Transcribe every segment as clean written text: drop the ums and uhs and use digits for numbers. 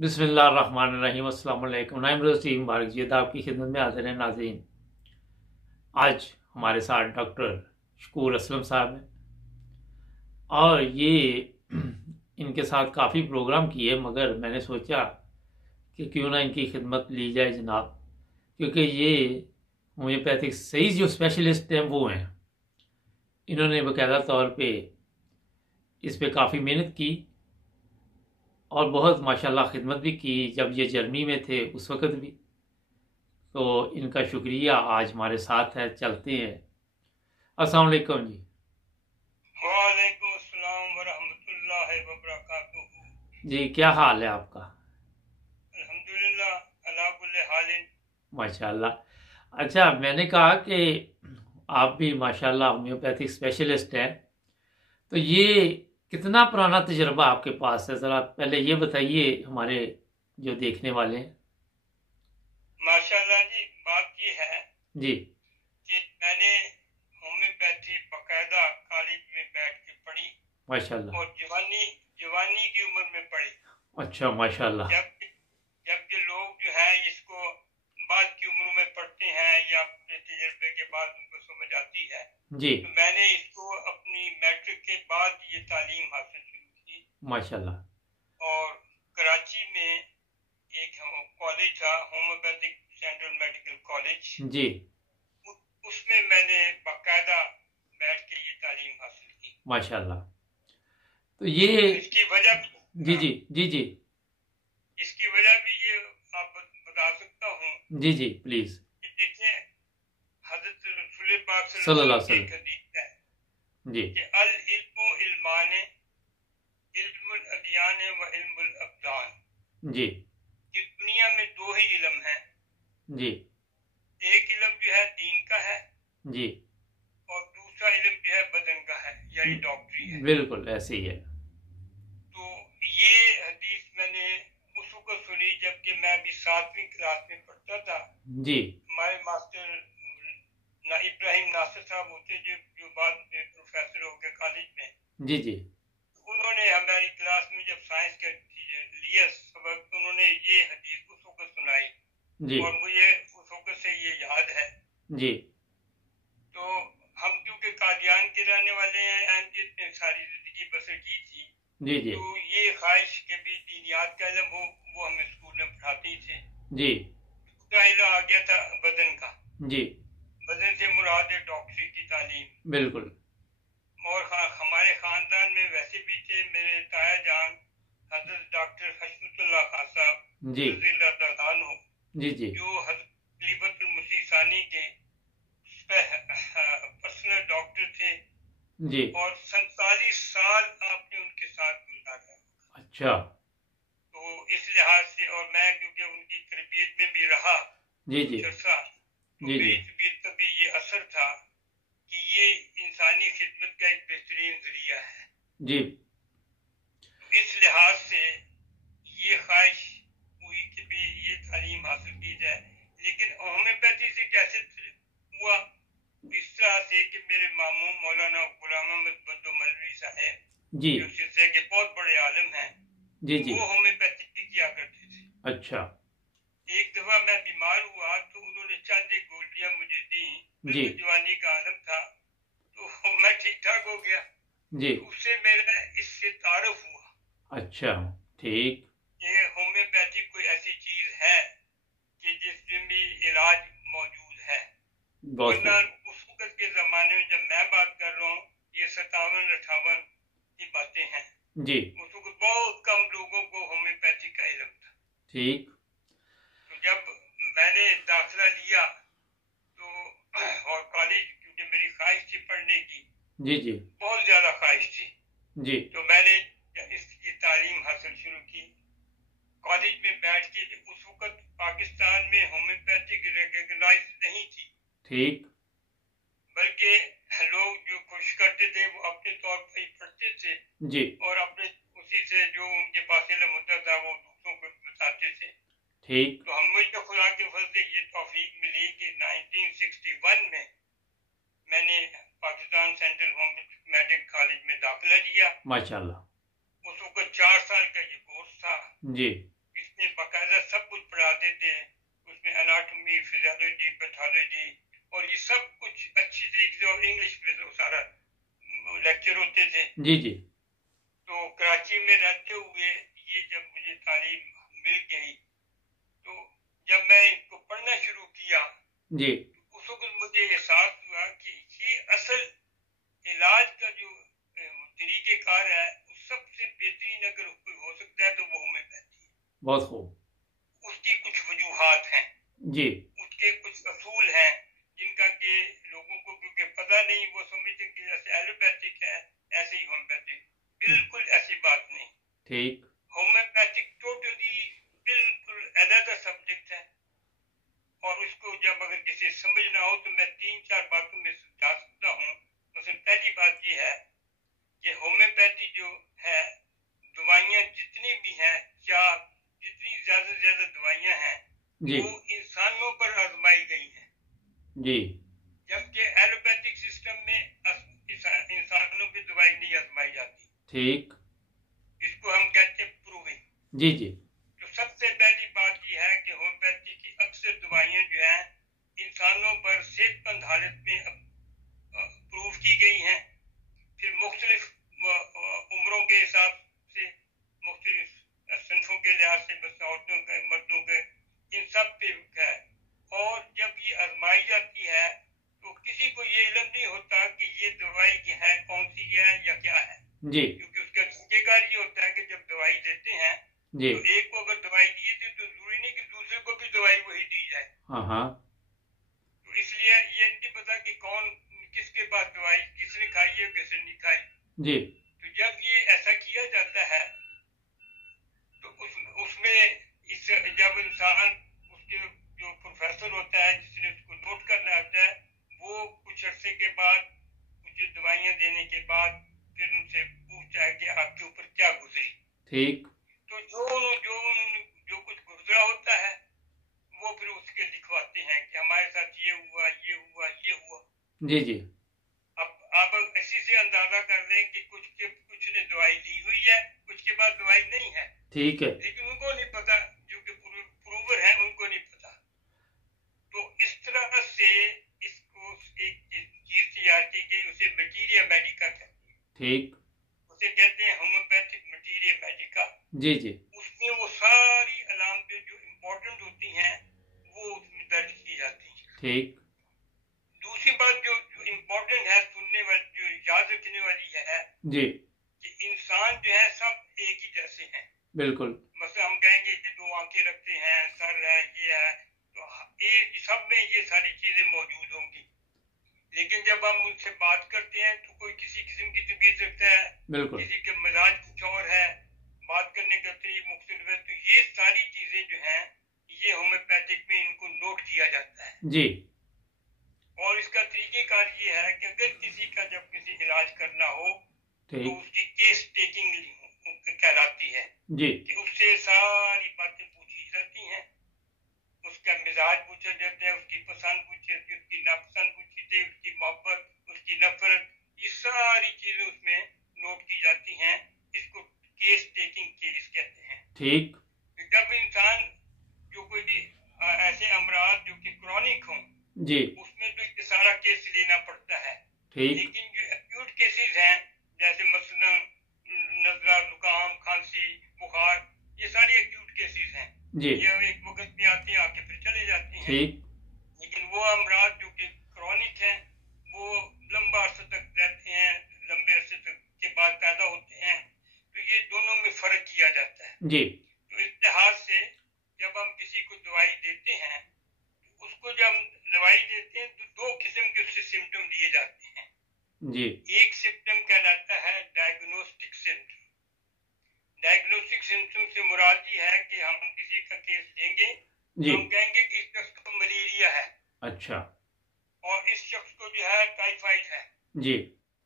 बिस्मिल्लाहिर्रहमानिर्रहीम। अस्सलाम वालेकुम। नाइम रोज़ मुबारक जी आप की खिदमत में हाजिर हैं नाज़रीन। आज हमारे साथ डॉक्टर शकूर असलम साहब हैं और ये इनके साथ काफ़ी प्रोग्राम किए, मगर मैंने सोचा कि क्यों ना इनकी खिदमत ली जाए जनाब, क्योंकि ये होम्योपैथिक सही जो स्पेशलिस्ट हैं वो हैं। इन्होंने बाकायदा तौर पे इस पे काफ़ी मेहनत की और बहुत माशाल्लाह खिदमत भी की जब ये जर्मनी में थे उस वक़्त भी। तो इनका शुक्रिया, आज हमारे साथ है। चलते हैं। अस्सलाम वालेकुम जी। वालेकुम अस्सलाम वरहमतुल्लाहि वबरकातुहू। जी क्या हाल है आपका? अल्हम्दुलिल्लाह अला कुल्li हालिन। माशाल्लाह। अच्छा, मैंने कहा कि आप भी माशाल्लाह होम्योपैथिक स्पेशलिस्ट हैं, तो ये कितना पुराना तजर्बा आपके पास है, ज़रा पहले ये बताइए हमारे जो देखने वाले हैं। माशाल्लाह जी, बात ये है जी। कि मैंने होम्योपैथी बकायदा कॉलेज में बैठ के पढ़ी माशाल्लाह। और जवानी जवानी की उम्र में पढ़ी। अच्छा माशाल्लाह। जब जबकि लोग जो है इसको बाद की उम्र में पढ़ते हैं या अपने तजर्बे के बाद उनको समझ आती है। जी। तो मैंने इसको अपनी मैट्रिक के बाद ये तालीम हासिल शुरू की माशाल्लाह। और कराची में एक कॉलेज था, होम्योपैथिक सेंट्रल मेडिकल कॉलेज। जी। उसमें मैंने बाकायदा बैठ के ये तालीम हासिल की। माशाल्लाह। तो तो ये इसकी वजह जी जी जी जी इसकी वजह भी ये आप बता सकता हूँ जी जी प्लीज। कि देखिए, हजरत रसूल पाक सल्लल्लाहु सल्लल्लाहु अलैहि वसल्लम अलैहि की एक वसल्लम। हदीस है जी। कि अल इल्मु इल्माने, इल्मुल अदियान व इल्मुल अब्दान। जी। कि दुनिया में दो ही इल्म है। जी। एक इल्म जो है दीन का है जी। और दूसरा इल्म जो है बदन का है, यानी डॉक्टरी है। बिल्कुल ऐसे ही है। तो ये हदीस मैंने उस वक्त सुनी जबकि मैं अभी 7वीं क्लास में पढ़ता था। जी। हमारे मास्टर ना इब्राहिम नासिर साहब होते जो बाद में प्रोफेसर हो गए कॉलेज में। जी। जी। उन्होंने हमारी क्लास में जब साइंस का लिया सबक, तो उन्होंने ये हदीस उस वक्त सुनाई जी। और मुझे उस वक्त से ये याद है। जी। तो हम क्योंकि कादियान के रहने वाले हैं, एमजिद ने सारी जिंदगी बसर की थी, जी। जी। तो ये ख्वाहिश के भी दीनियात का इल्म हो वो हमें स्कूल में पढ़ाते थे। जी। दूसरा इल्म आ गया था बदन का। जी। बदन से मुराद है डॉक्टरी की तालीम। बिल्कुल। और हमारे खानदान में वैसे भी थे, मेरे ताया जान हजरत डॉक्टर हशमतुल्लाह खान साहब जी। रज़ी अल्लाह तआला अन्हु, जी। जी। जो हजरत खलीफतुल मसीह सानी के पर्सनल डॉक्टर थे जी। और 47 साल आपने उनके साथ गुजारा। अच्छा। तो इस लिहाज से, और मैं क्योंकि उनकी तरबियत में भी रहा जी। जी। कुछ अर्सा, तो जी। जी। मेरी तबीयत का भी ये असर था कि ये इंसानी खिदमत का एक बेहतरीन जरिया है। जी। तो इस लिहाज से ये ख्वाहिश हुई कि भी ये तालीम हासिल की जाए। लेकिन होम्योपैथी से कैसे हुआ? इस तरह से कि मेरे मामू मौलाना गुलाम अहमद बंदो मलवी साहब, जी। जो सिलसिले के बहुत बड़े आलिम हैं, जी। जी। वो होम्योपैथी की किया करते थे। अच्छा। एक दफा मैं बीमार हुआ तो उन्होंने चंद एक गोलियां मुझे दी, जी। बिल्कुल जवानी का आलम था, तो मैं ठीक ठाक हो गया। जी। तो उससे मेरा इससे तारुफ हुआ अच्छा। ठीक। कि होम्योपैथी कोई ऐसी चीज है कि जिसमें भी इलाज मौजूद है। बहुत वरना खूब। उस वक्त के जमाने में जब मैं बात कर रहा हूँ, ये 57-58 की बातें हैं, जी। उस वक्त बहुत कम लोगों को होम्योपैथी का इल्म था। ठीक। तो जब मैंने दाखिला लिया तो और कॉलेज, क्योंकि मेरी ख्वाहिश थी पढ़ने की, जी। जी। बहुत ज्यादा ख्वाहिश थी, जी। तो मैंने इसकी तालीम हासिल शुरू की कॉलेज में बैठ के। उस वक्त पाकिस्तान में होम्योपैथिक रिकॉग्नाइज नहीं थी, ठीक। बल्कि लोग जो कोशिश करते थे वो अपने तौर पर ही पढ़ते थे जी। और अपने उसी से जो उनके पास इल्म होता था वो दूसरों को बताते थे। ठीक। तो हम मुझे खुदा के फजल से ये तौफीक मिली कि 1961 में मैंने Pakistan central homeopathic medical college में दाखिला लिया। माशाल्लाह। उस वक्त 4 साल का ये कोर्स था। जी। پڑھاتے تھے, اس میں اناٹمی, فزیولوجی, پیتھولوجی اور یہ سب کچھ اچھی طریقے سے, اور انگلش میں تو سارا لیکچر ہوتے تھے. جی جی. تو کراچی میں رہتے ہوئے یہ جب مجھے تعلیم مل گئی تو جب میں ان کو پڑھنا شروع کیا جی, اس وقت مجھے احساس ہوا کہ یہ اصل علاج کا جو طریقہ کار ہے سب سے بہترین اگر کوئی ہو سکتا ہے تو وہ ہومیوپیتھی ہے. بہت خوب. اس کی کچھ وجوہات ہیں جی, اس کے کچھ اصول ہیں جن کا کہ لوگوں کو کیونکہ پتہ نہیں, وہ سمجھتے کہ جیسے ایلوپیتھک ہے ایسے ہی ہومیوپیتھک. بالکل ایسی بات نہیں. ٹھیک. ہومیوپیتھک ٹوٹلی بالکل علیحدہ سبجیکٹ ہے, اور اس کو جب اگر کسی سمجھنا ہو تو میں 3-4 باتوں میں سمجھا سکتا ہوں. تو پہلی بات یہ ہے کہ ہومیوپیتھی جو ہے, دوائیاں جتنی بھی ہیں, یا جتنی زیادہ سے زیادہ دوائیاں ہیں جی وہ انسانوں پر آزمائی گئی ہیں. جی, جبکہ ایلوپیتھک سسٹم میں انسانوں پہ دوائی نہیں آزمائی جاتی. ٹھیک. اس کو ہم کہتے ہیں پروونگ. جی جی. تو سب سے پہلی بات یہ ہے کہ ہومیوپیتھی کی اکثر دوائیاں جو ہیں انسانوں پر صحت مند حالت میں پروو کی گئی ہیں. پھر مختلف عمروں کے حساب سے, مختلف صنفوں کے لحاظ سے, بس عورتوں کے, مردوں کے, ان سب پہ ہے. اور جب یہ آزمائی جاتی ہے تو کسی کو یہ علم نہیں ہوتا کہ یہ دوائی کی ہے کون سی ہے یا کیا ہے. جی کیونکہ اس کا طریقہ کار یہ ہوتا ہے کہ جب دوائی دیتے ہیں جی. تو ایک کو اگر دوائی دی تھی تو ضروری نہیں کہ دوسرے کو بھی دوائی وہی دی جائے. ہاں ہاں. تو اس لیے یہ نہیں پتا کہ کون کس کے پاس دوائی کس نے کھائی ہے کس نے نہیں کھائی. جی. تو جب یہ ایسا کیا جاتا ہے تو اس میں جب انسان, اس کے جو پروفیسر ہوتا ہے جس نے اس کو نوٹ کرنا ہوتا ہے, وہ کچھ عرصے کے بعد مجھے دوائیاں دینے کے بعد پھر ان سے پوچھتا ہے کہ آپ کے اوپر کیا گزری. ٹھیک. تو جو کچھ گزرا ہوتا ہے وہ پھر اس کے لکھواتے ہیں کہ ہمارے ساتھ یہ ہوا یہ ہوا یہ ہوا. جی جی. اب آپ اسی سے اندازہ کر لیں کہ کچھ نے دوائی دی ہوئی ہے, کچھ کے پاس دوائی نہیں ہے. ٹھیک ہے. لیکن ان کو نہیں پتا, جو کہ پروور ہیں ان کو نہیں پتا. تو اس طرح سے اس کو ایک چیز تیار کی گئی, اسے میٹیریا میڈیکا کہتے ہیں. ٹھیک. اسے کہتے ہیں ہومیوپیتھک میٹیریا میڈیکا. جی جی. اس میں وہ ساری علامتیں جو امپورٹنٹ ہوتی ہیں وہ اس میں درج کی جاتی ہیں. ٹھیک. دوسری بات جو امپورٹنٹ ہے, سننے والی, جو یاد رکھنے والی ہے, جی, کہ انسان جو ہے سب ایک ہی جیسے ہیں. بالکل. مثلا ہم کہیں گے کہ 2 آنکھیں رکھتے ہیں, سر ہے, یہ ہے, تو سب میں یہ ساری چیزیں موجود ہوں گی. لیکن جب ہم ان سے بات کرتے ہیں تو کوئی کسی قسم کی طبیعت رکھتا ہے, بالکل. کسی کا مزاج کچھ اور ہے, بات کرنے کا طریقہ مختلف ہے. تو یہ ساری چیزیں جو ہیں یہ ہومیوپیتھک میں ان کو نوٹ کیا جاتا ہے. جی. اور اس کا طریقہ کار یہ ہے کہ اگر کسی کا جب کسی علاج کرنا ہو تو ٹھیک. اس کی کیس ٹیکنگ کہلاتی ہے. جی. کہ اس سے ساری باتیں پوچھی جاتی ہیں, اس کا مزاج پوچھا جاتا ہے, اس کی پسند پوچھی جاتی ہے, اس کی ناپسند پوچھی جاتی ہے, اس کی محبت, اس کی نفرت, یہ ساری چیزیں اس میں نوٹ کی جاتی ہیں. اس کو کیس ٹیکنگ کیس کہتے ہیں. ٹھیک. جب انسان جو کوئی بھی ایسے امراض جو کہ کرونک ہوں, جی, اس میں تو یہ سارا کیس لینا پڑتا ہے. ٹھیک. لیکن جو ایکیوٹ کیسز ہیں جیسے مثلا نزلہ, زکام, کھانسی, بخار, یہ ساری ایکیوٹ کیسز ہیں. جی, یہ ایک وقت میں آتے ہیں, آ کے پھر چلے جاتے ہیں. ٹھیک. لیکن وہ امراض جو کہ کرونک ہیں وہ لمبا عرصہ تک رہتے ہیں, لمبے عرصے تک کے بعد پیدا ہوتے ہیں. تو یہ دونوں میں فرق کیا جاتا ہے. جی, تو اس لحاظ سے جب ہم کسی کو دوائی دیتے ہیں, اس کو جب دوائی دیتے ہیں تو 2 قسم کے اس سے سمٹم دیے جاتے ہیں. جی, ایک سمٹم کہلاتا ہے ڈائگنوسٹک سمٹم. ڈائگنوسٹک سمٹم سے مراد یہ ہے کہ ہم کسی کا کیس لیں گے, جی. ہم کہیں گے کہ اس شخص کو ملیریا ہے, اچھا. اور اس شخص کو جو ہے ٹائیفائڈ ہے, جی,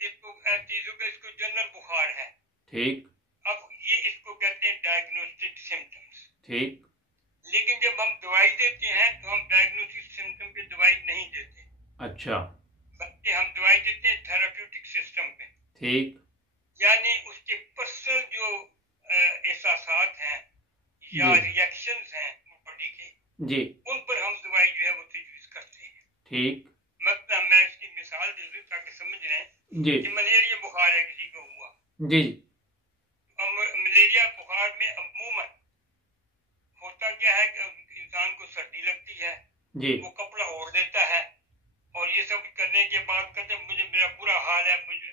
اس کو چیزوں کا, اس کو جنرل بخار ہے. ٹھیک. اب یہ اس کو کہتے ہیں ڈائگنوسٹک سمٹمس. ٹھیک. لیکن جب ہم دوائی دیتے ہیں تو ہم ڈائگنوسٹک سمٹم پہ دوائی نہیں دیتے. اچھا. بلکہ ہم دوائی دیتے ہیں تھراپیوٹک سسٹم پہ. ٹھیک. یعنی اس کے پرسنل جو احساسات ہیں یا جی. ریئیکشنز ہیں باڈی کے, जी उन पर हम दवाई जो है वो यूज करते हैं। ठीक मतलब मैं इसकी मिसाल दे दूं ताकि समझ लें जी कि मलेरिया बुखार है किसी को हुआ, जी मलेरिया बुखार में अमूमन होता क्या है कि इंसान को सर्दी लगती है, जी वो कपड़ा ओढ़ देता है और ये सब करने के बाद कहते हैं मुझे मेरा बुरा हाल है, मुझे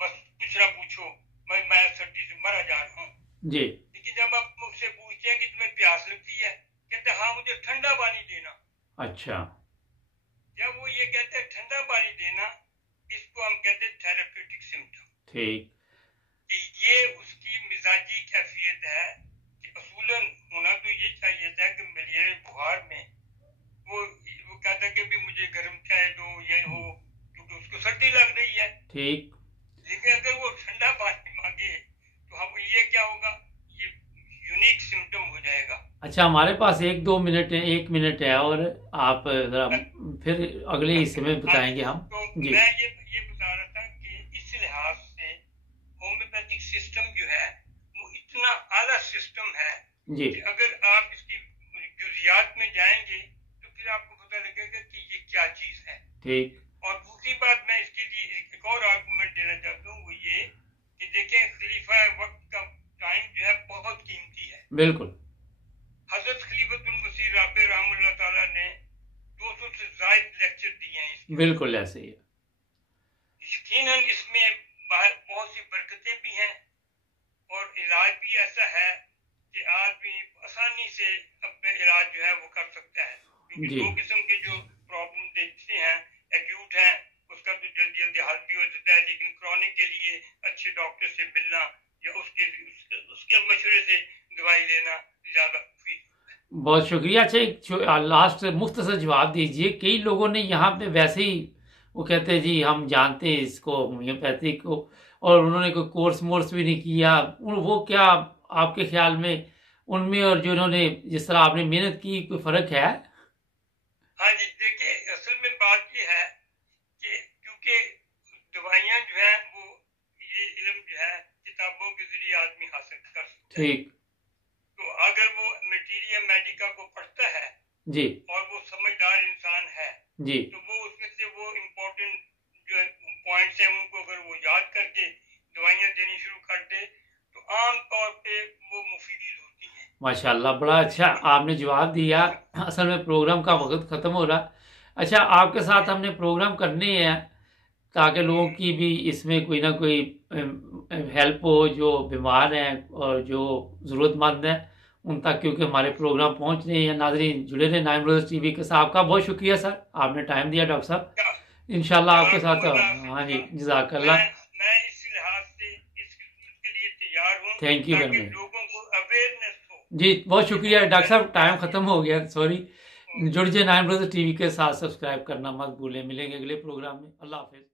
बस कुछ ना पूछो, मैं सर्दी से मरा जा रहा हूँ। जी लेकिन जब आप मुझसे पूछते हैं कि तुम्हें प्यास लगती है, कहते हाँ मुझे ठंडा पानी देना। अच्छा जब वो ये कहते हैं ठंडा पानी देना, इसको हम कहते हैं थेरेप्यूटिक सिम्टम। ठीक कि ये उसकी मिजाजी कैफियत है कि असूलन होना तो ये चाहिए था कि मलेरिया बुखार में वो कहता है कि भी मुझे गर्म चाय दो, ये हो, क्योंकि उसको सर्दी लग रही है। ठीक लेकिन अगर वो ठंडा पानी मांगे तो हम ये क्या होगा, ये यूनिक सिम्टम हो जाएगा। अच्छा हमारे पास 1 मिनट है और आप जरा फिर अगले हिस्से में बताएंगे हम। तो जी मैं ये बता रहा था कि इस लिहाज से होम्योपैथिक सिस्टम जो है वो इतना आला सिस्टम है जी कि अगर आप इसकी जुजियात में जाएंगे तो फिर आपको पता लगेगा कि ये क्या चीज है। ठीक और दूसरी बात मैं इसके लिए एक और आर्गूमेंट देना चाहता हूँ, वो ये कि देखें खलीफा वक्त का टाइम जो है बहुत कीमती है। बिल्कुल हजरत खलीफतुल मसीह राबे रहमतुल्लाह ताला ने 200 से ज्यादा लेक्चर दिए हैं इसके। बिल्कुल ऐसे ही है। यकीनन इसमें बहुत सी बरकतें भी हैं और इलाज भी ऐसा है कि आदमी आसानी से अपने इलाज जो है वो कर सकता है, क्योंकि जी। 2 किस्म के जो प्रॉब्लम देखते हैं, एक्यूट है उसका तो जल्दी जल्दी हल भी हो जाता है, लेकिन क्रॉनिक के लिए अच्छे डॉक्टर से मिलना या उसके मशवरे से दवाई लेना ज्यादा मुफीद। बहुत शुक्रिया। अच्छा एक लास्ट मुख्तसर जवाब दीजिए, कई लोगों ने यहाँ पे वैसे ही वो कहते हैं जी हम जानते हैं इसको होम्योपैथिक को, और उन्होंने कोई कोर्स भी नहीं किया, वो क्या आपके ख्याल में उनमें और जो उन्होंने जिस तरह आपने मेहनत की कोई फर्क है? हाँ जी, देखिए असल में बात ये है कि क्योंकि दवाइयाँ जो है वो ये इल्म जो है किताबों के जरिए आदमी हासिल कर सकता है। ठीक तो अगर वो मटीरियल मेडिका को पढ़ता है जी और वो समझदार इंसान है जी तो वो उसमें से वो इम्पोर्टेंट जो पॉइंट्स हैं उनको अगर वो याद करके दवाइयाँ देनी शुरू कर दे तो आम तौर पे वो मुफीद होती है। माशाल्लाह, बड़ा अच्छा आपने जवाब दिया। असल में प्रोग्राम का वक्त ख़त्म हो रहा। अच्छा आपके साथ हमने प्रोग्राम करने हैं ताकि लोगों की भी इसमें कोई ना कोई हेल्प हो, जो बीमार हैं और जो ज़रूरतमंद हैं उन तक, क्योंकि हमारे प्रोग्राम पहुंच रहे हैं। नाज़रीन जुड़े रहे नाइम रोज़ टीवी के साथ। आपका बहुत शुक्रिया सर, आपने टाइम दिया डॉक्टर साहब। इंशाल्लाह आपके साथ। हाँ जी जज़ाकल्लाह। मैं इस लिहाज से इसके लिए तैयार हूँ थैंक यू ताकि वेरी मच लोगों को अवेयरनेस हो। जी बहुत शुक्रिया डॉक्टर साहब, टाइम ख़त्म हो गया, सॉरी। जुड़ जाए नाइम रोज़ टीवी के साथ, सब्सक्राइब करना मत भूलें। मिलेंगे अगले प्रोग्राम में। अल्लाह हाफिज़।